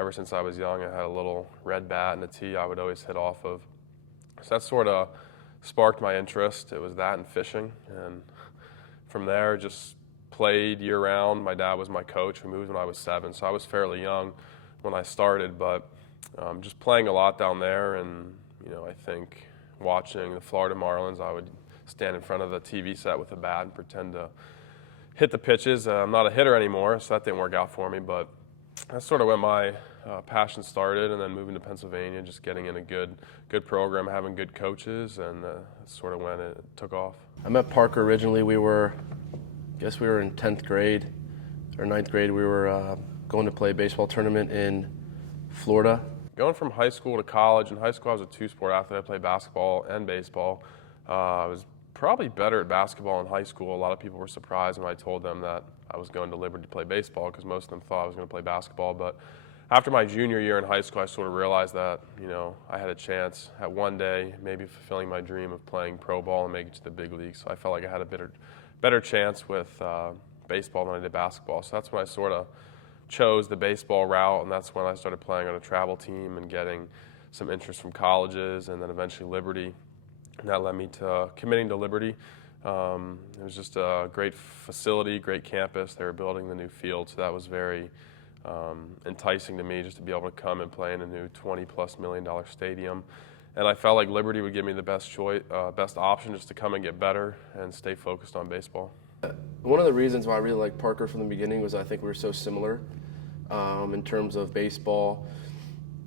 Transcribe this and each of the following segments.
ever since I was young, I had a little red bat and a tee I would always hit off of. So that sort of sparked my interest. It was that and fishing. And from there, just played year-round. My dad was my coach. We moved when I was 7, so I was fairly young when I started. But just playing a lot down there, and I think watching the Florida Marlins, I would stand in front of the TV set with a bat and pretend to hit the pitches. I'm not a hitter anymore, so that didn't work out for me. But that's sort of when my passion started, and then moving to Pennsylvania, just getting in a good program, having good coaches, and that's sort of when it took off. I met Parker originally. We were in 10th grade or 9th grade. We were going to play a baseball tournament in Florida. Going from high school to college, in high school I was a 2-sport athlete. I played basketball and baseball. I was probably better at basketball in high school. A lot of people were surprised when I told them that I was going to Liberty to play baseball, because most of them thought I was going to play basketball. But after my junior year in high school, I sort of realized that I had a chance at one day maybe fulfilling my dream of playing pro ball and making it to the big leagues. So I felt like I had a better chance with baseball than I did basketball. So that's when I sort of chose the baseball route, and that's when I started playing on a travel team and getting some interest from colleges, and then eventually Liberty. And that led me to committing to Liberty. It was just a great facility, great campus. They were building the new field, so that was very enticing to me, just to be able to come and play in a new $20+ million stadium. And I felt like Liberty would give me the best option, just to come and get better and stay focused on baseball. One of the reasons why I really liked Parker from the beginning was I think we were so similar in terms of baseball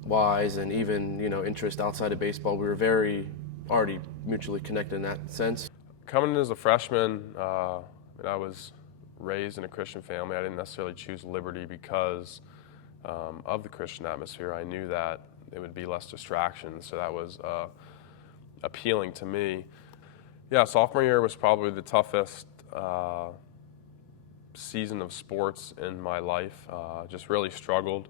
wise, and even interest outside of baseball. We were already mutually connected in that sense. Coming in as a freshman, I was raised in a Christian family. I didn't necessarily choose Liberty because of the Christian atmosphere. I knew that it would be less distractions, so that was appealing to me. Yeah, sophomore year was probably the toughest season of sports in my life. Just really struggled,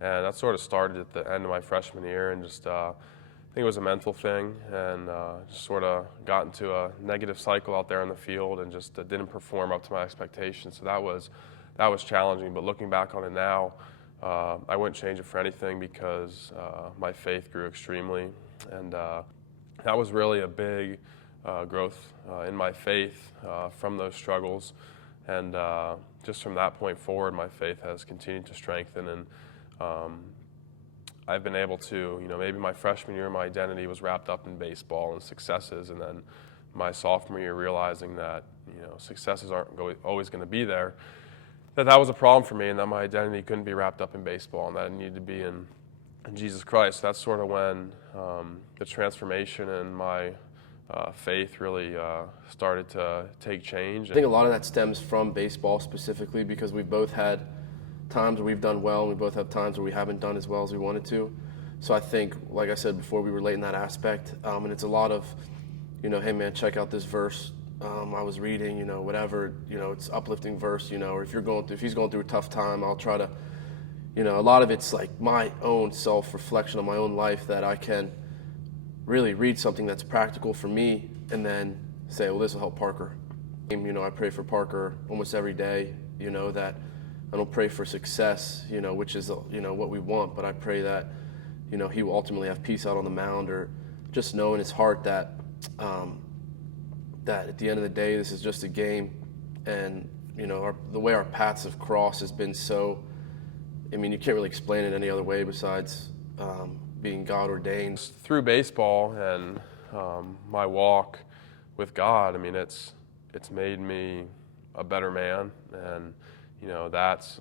and that sort of started at the end of my freshman year, and just I think it was a mental thing, and just sort of got into a negative cycle out there in the field, and just didn't perform up to my expectations. So that was challenging. But looking back on it now, I wouldn't change it for anything, because my faith grew extremely, and that was really a big growth in my faith from those struggles. And just from that point forward, my faith has continued to strengthen, and I've been able to, maybe my freshman year, my identity was wrapped up in baseball and successes, and then my sophomore year, realizing that, successes aren't always going to be there, that was a problem for me, and that my identity couldn't be wrapped up in baseball, and that it needed to be in Jesus Christ. That's sort of when the transformation in my faith really started to take change. I think a lot of that stems from baseball specifically, because we've both had times where we've done well, and we both have times where we haven't done as well as we wanted to. So I think, like I said before, we relate in that aspect, and it's a lot of, hey man, check out this verse I was reading, whatever, it's uplifting verse, or if he's going through a tough time, I'll try to, a lot of it's like my own self-reflection on my own life, that I can really read something that's practical for me and then say, well, this will help Parker. I pray for Parker almost every day, that I don't pray for success, which is, what we want, but I pray that, he will ultimately have peace out on the mound, or just know in his heart that that at the end of the day, this is just a game. And, the way our paths have crossed has been so, you can't really explain it any other way besides being God ordained. Through baseball and my walk with God, it's made me a better man, and that's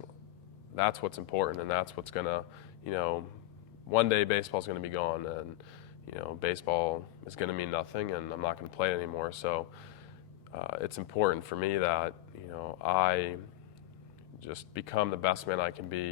what's important, and that's what's gonna, one day baseball's gonna be gone, and baseball is gonna mean nothing, and I'm not gonna play it anymore. So it's important for me that I just become the best man I can be